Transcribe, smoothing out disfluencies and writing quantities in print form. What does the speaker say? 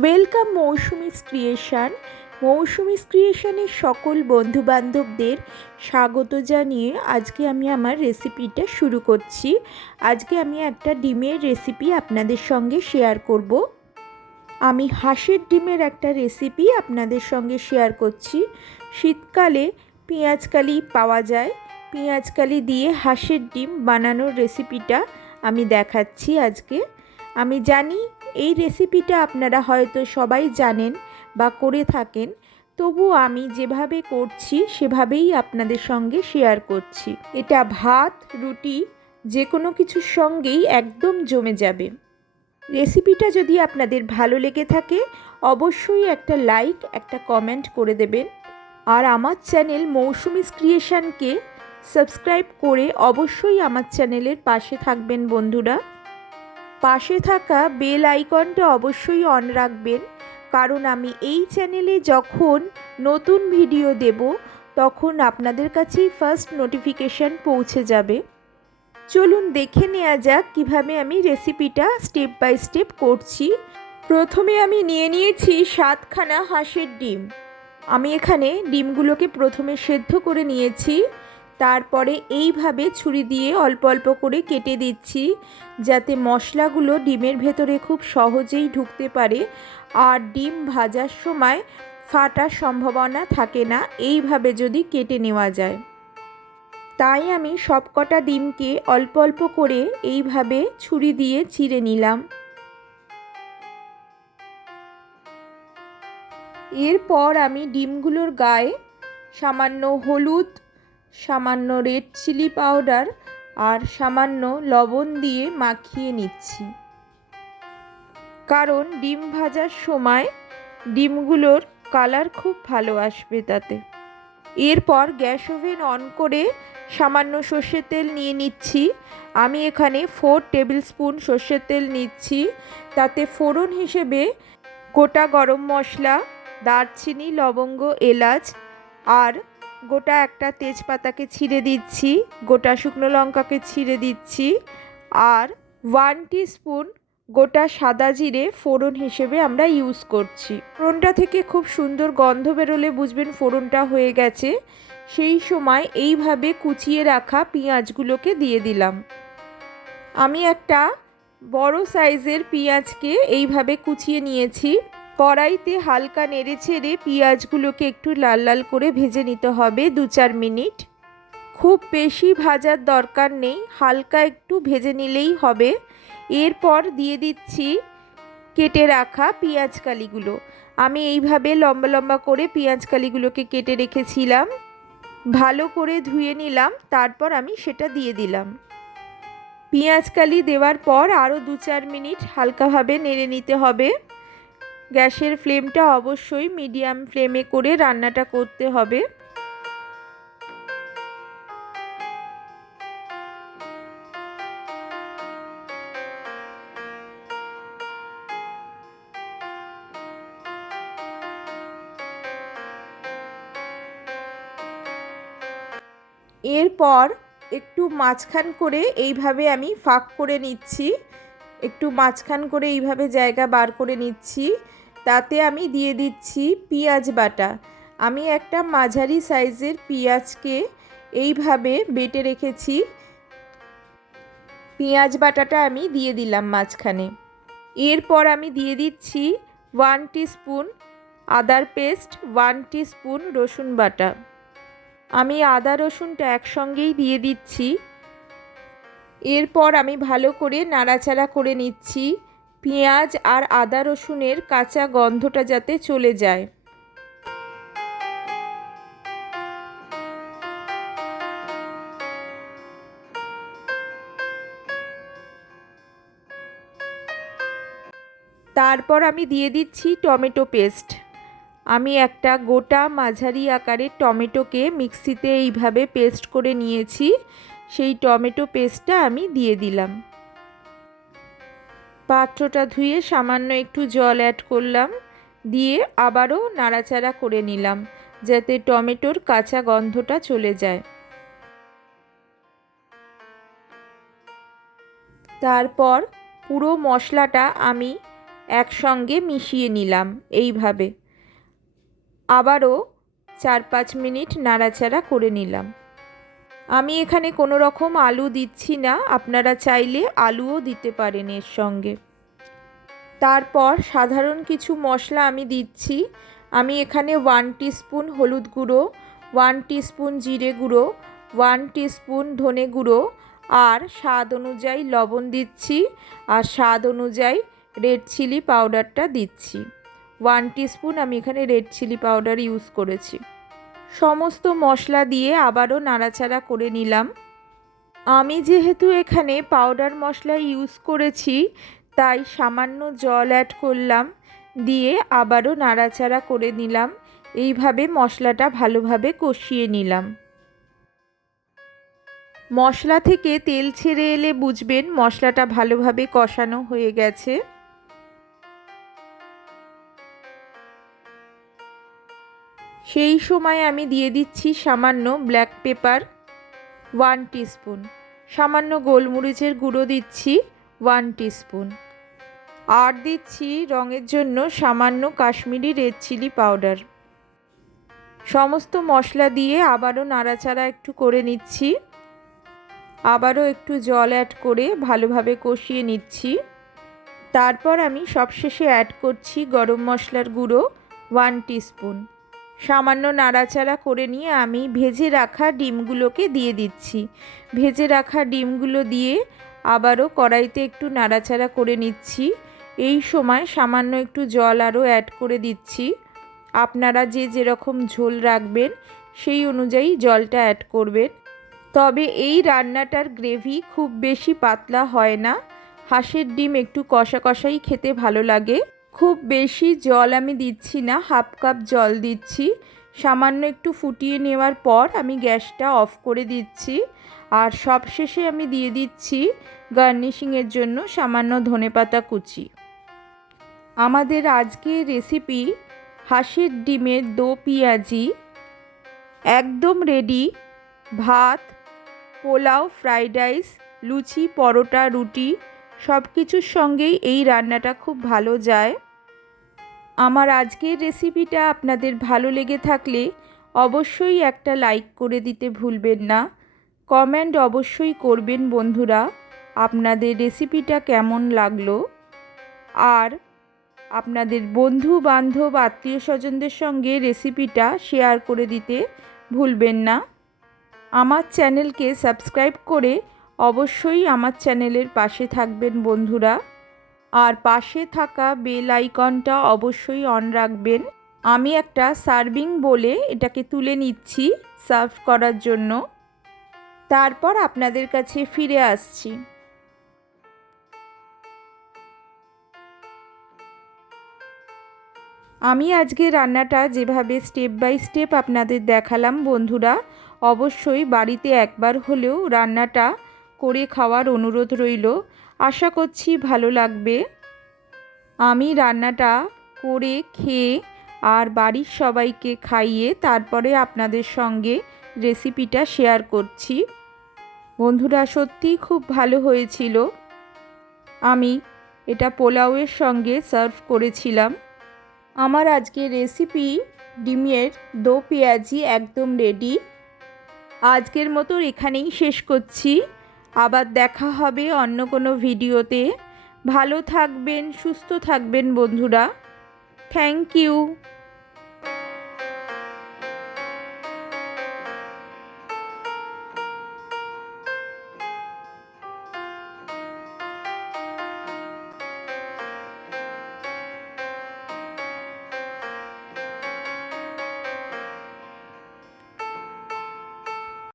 Welcome Moushumi's creation. Moushumi's ক্রিয়েশনের সকল বন্ধুবান্ধবদের স্বাগত জানিয়ে আজকে আমি আমার রেসিপিটা শুরু করছি। আজকে আমি একটা ডিমের রেসিপি আপনাদের সঙ্গে শেয়ার করব। আমি হাঁসের ডিমের একটা রেসিপি আপনাদের সঙ্গে শেয়ার করছি। শীতকালে পেঁয়াজকালি পাওয়া যায়, পেঁয়াজকালি দিয়ে হাঁসের ডিম বানানোর রেসিপিটা আমি দেখাচ্ছি আজকে। আমি জানি এই রেসিপিটা আপনারা হয়তো সবাই জানেন বা করে থাকেন, তবু আমি যেভাবে করছি সেভাবেই আপনাদের সঙ্গে শেয়ার করছি। এটা ভাত, রুটি যে কোনো কিছুর সঙ্গেই একদম জমে যাবে। রেসিপিটা যদি আপনাদের ভালো লেগে থাকে অবশ্যই একটা লাইক, একটা কমেন্ট করে দেবেন। আর আমার চ্যানেল মৌসুমিস ক্রিয়েশনকে সাবস্ক্রাইব করে অবশ্যই আমার চ্যানেলের পাশে থাকবেন বন্ধুরা। পাশে থাকা বেল আইকনটা অবশ্যই অন রাখবেন, কারণ আমি এই চ্যানেলে যখন নতুন ভিডিও দেব তখন আপনাদের কাছেই ফার্স্ট নোটিফিকেশান পৌঁছে যাবে। চলুন দেখে নেওয়া যাক কীভাবে আমি রেসিপিটা স্টেপ বাই স্টেপ করছি। প্রথমে আমি নিয়েছি 7খানা হাঁসের ডিম। আমি এখানে ডিমগুলোকে প্রথমে সেদ্ধ করে নিয়েছি, তারপরে এইভাবে ছুরি দিয়ে অল্প অল্প করে কেটে দিচ্ছি যাতে মশলাগুলো ডিমের ভেতরে খুব সহজেই ঢুকতে পারে আর ডিম ভাজার সময় ফাটার সম্ভাবনা থাকে না এইভাবে যদি কেটে নেওয়া যায়। তাই আমি সবকটা ডিমকে অল্প অল্প করে এইভাবে ছুরি দিয়ে চিড়ে নিলাম। এরপর আমি ডিমগুলোর গায়ে সামান্য হলুদ, সামান্য রেড চিলি পাউডার আর সামান্য লবণ দিয়ে মাখিয়ে নিচ্ছি, কারণ ডিম ভাজার সময় ডিমগুলোর কালার খুব ভালো আসবে তাতে। এরপর গ্যাস ওভেন অন করে সামান্য সর্ষের তেল নিয়ে নিচ্ছি। আমি এখানে 4 টেবিল স্পুন সর্ষের তেল নিচ্ছি। তাতে ফোড়ন হিসেবে গোটা গরম মশলা, দারচিনি, লবঙ্গ, এলাচ আর গোটা একটা তেজপাতাকে ছিঁড়ে দিচ্ছি, গোটা শুকনো লঙ্কাকে ছিঁড়ে দিচ্ছি আর 1 টিস্পুন গোটা সাদা জিরে ফোড়ন হিসেবে আমরা ইউজ করছি। ফোড়নটা থেকে খুব সুন্দর গন্ধ বেরোলে বুঝবেন ফোড়নটা হয়ে গেছে। সেই সময় এইভাবে কুচিয়ে রাখা পেঁয়াজগুলোকে দিয়ে দিলাম। আমি একটা বড় সাইজের পেঁয়াজকে এইভাবে কুচিয়ে নিয়েছি। কড়াইতে হালকা নেড়ে ছেড়ে পেঁয়াজগুলোকে একটু লাল লাল করে ভেজে নিতে হবে 2-4 মিনিট। খুব বেশি ভাজার দরকার নেই, হালকা একটু ভেজে নিলেই হবে। এরপর দিয়ে দিচ্ছি কেটে রাখা পেঁয়াজকালিগুলো। আমি এইভাবে লম্বা লম্বা করে পেঁয়াজকালিগুলোকে কেটে রেখেছিলাম, ভালো করে ধুয়ে নিলাম, তারপর আমি সেটা দিয়ে দিলাম। পেঁয়াজকালি দেওয়ার পর আরও 2-4 মিনিট হালকাভাবে নেড়ে নিতে হবে। গ্যাসের ফ্লেমটা অবশ্যই মিডিয়াম ফ্লেমে করে রান্নাটা করতে হবে। এরপর একটু মাঝখান করে এইভাবে আমি ফাঁক করে নিচ্ছি, একটু মাঝখান করে এইভাবে জায়গা বার করে নিচ্ছি। তাতে আমি দিয়ে দিচ্ছি পেঁয়াজ বাটা। আমি একটা মাঝারি সাইজের পেঁয়াজকে এইভাবে বেটে রেখেছি, পেঁয়াজ বাটাটা আমি দিয়ে দিলাম মাঝখানে। এরপর আমি দিয়ে দিচ্ছি 1 টিস্পুন আদার পেস্ট, 1 টিস্পুন রসুন বাটা। আমি আদা রসুনটা একসঙ্গেই দিয়ে দিচ্ছি। এরপর আমি ভালো করে নাড়াচাড়া করে নিচ্ছি, পেঁয়াজ আর আদা রসুনের কাঁচা গন্ধটা যাতে চলে যায়। তারপর আমি দিয়ে দিচ্ছি টমেটো পেস্ট। আমি একটা গোটা মাঝারি আকারের টমেটোকে মিক্সিতে এইভাবে পেস্ট করে নিয়েছি, সেই টমেটো পেস্টটা আমি দিয়ে দিলাম। পাত্রটা ধুয়ে সামান্য একটু জল অ্যাড করলাম, দিয়ে আবারও নাড়াচাড়া করে নিলাম যাতে টমেটোর কাঁচা গন্ধটা চলে যায়। তারপর পুরো মশলাটা আমি একসঙ্গে মিশিয়ে নিলাম। এইভাবে আবারও 4-5 মিনিট নাড়াচাড়া করে নিলাম। আমি এখানে কোনো রকম আলু দিচ্ছি না, আপনারা চাইলে আলুও দিতে পারেন এর সঙ্গে। তারপর সাধারণ কিছু মশলা আমি দিচ্ছি। আমি এখানে 1 টিস্পুন হলুদ গুঁড়ো, 1 টিস্পুন জিরে গুঁড়ো, 1 টিস্পুন ধনে গুঁড়ো আর স্বাদ অনুযায়ী লবণ দিচ্ছি, আর স্বাদ অনুযায়ী রেড চিলি পাউডারটা দিচ্ছি। 1 টিস্পুন আমি এখানে রেড চিলি পাউডার ইউজ করেছি। সমস্ত মশলা দিয়ে আবারও নাড়াচাড়া করে নিলাম। আমি যেহেতু এখানে পাউডার মশলা ইউজ করেছি তাই সামান্য জল অ্যাড করলাম, দিয়ে আবারও নাড়াচাড়া করে নিলাম। এইভাবে মশলাটা ভালোভাবে কষিয়ে নিলাম। মশলা থেকে তেল ছেড়ে এলে বুঝবেন মশলাটা ভালোভাবে কষানো হয়ে গেছে। সেই সময় আমি দিয়ে দিচ্ছি সামান্য ব্ল্যাক পেপার 1 টিস্পুন, সামান্য গোলমরিচের গুঁড়ো দিচ্ছি 1 টিস্পুন, আর দিচ্ছি রঙের জন্য সামান্য কাশ্মীরি রেড চিলি পাউডার। সমস্ত মশলা দিয়ে আবারও নাড়াচাড়া একটু করে নিচ্ছি। আবারও একটু জল অ্যাড করে ভালোভাবে কষিয়ে নিচ্ছি। তারপর আমি সবশেষে অ্যাড করছি গরম মশলার গুঁড়ো 1 টিস্পুন। সামান্য নাড়াচাড়া করে নিয়ে আমি ভেজে রাখা ডিমগুলোকে দিয়ে দিচ্ছি। ভেজে রাখা ডিমগুলো দিয়ে আবারও কড়াইতে একটু নাড়াচাড়া করে নিচ্ছি। এই সময় সামান্য একটু জল আরও অ্যাড করে দিচ্ছি। আপনারা যে যেরকম ঝোল রাখবেন সেই অনুযায়ী জলটা অ্যাড করবেন। তবে এই রান্নাটার গ্রেভি খুব বেশি পাতলা হয় না। হাঁসের ডিম একটু কষা কষাই খেতে ভালো লাগে। খুব বেশি জল আমি দিচ্ছি না, হাফ কাপ জল দিচ্ছি। সামান্য একটু ফুটিয়ে নেওয়ার পর আমি গ্যাসটা অফ করে দিচ্ছি। আর সবশেষে আমি দিয়ে দিচ্ছি গার্নিশিংয়ের জন্য সামান্য ধনেপাতা কুচি। আমাদের আজকের রেসিপি হাঁসের ডিমের দো পেঁয়াজি একদম রেডি। ভাত, পোলাও, ফ্রাইড রাইস, লুচি, পরোটা, রুটি সব কিছুর সঙ্গেই এই রান্নাটা খুব ভালো যায়। আমার আজকের রেসিপিটা আপনাদের ভালো লেগে থাকলে অবশ্যই একটা লাইক করে দিতে ভুলবেন না। কমেন্ট অবশ্যই করবেন বন্ধুরা, আপনাদের রেসিপিটা কেমন লাগলো। আর আপনাদের বন্ধু বান্ধব আত্মীয় স্বজনদের সঙ্গে রেসিপিটা শেয়ার করে দিতে ভুলবেন না। আমার চ্যানেলকে সাবস্ক্রাইব করে অবশ্যই আমার চ্যানেলের পাশে থাকবেন বন্ধুরা। আর পাশে থাকা বেল আইকনটা অবশ্যই অন রাখবেন। আমি একটা সার্ভিং বলে এটাকে তুলে নিচ্ছি সার্ভ করার জন্য। তারপর আপনাদের কাছে ফিরে আসছি। আমি আজকে রান্নাটা যেভাবে স্টেপ বাই স্টেপ আপনাদের দেখালাম বন্ধুরা, অবশ্যই বাড়িতে একবার হলেও রান্নাটা করে খাওয়ার অনুরোধ রইল। আশা করছি ভালো লাগবে। আমি রান্নাটা করে খেয়ে আর বাড়ির সবাইকে খাইয়ে তারপরে আপনাদের সঙ্গে রেসিপিটা শেয়ার করছি। বন্ধুরা সত্যিই খুব ভালো হয়েছিল। আমি এটা পোলাওয়ের সঙ্গে সার্ভ করেছিলাম। আমার আজকের রেসিপি ডিমের দো পেঁয়াজি একদম রেডি। আজকের মতো এখানেই শেষ করছি। আবার দেখা হবে অন্য কোনো ভিডিওতে। ভালো থাকবেন, সুস্থ থাকবেন বন্ধুরা। Thank you.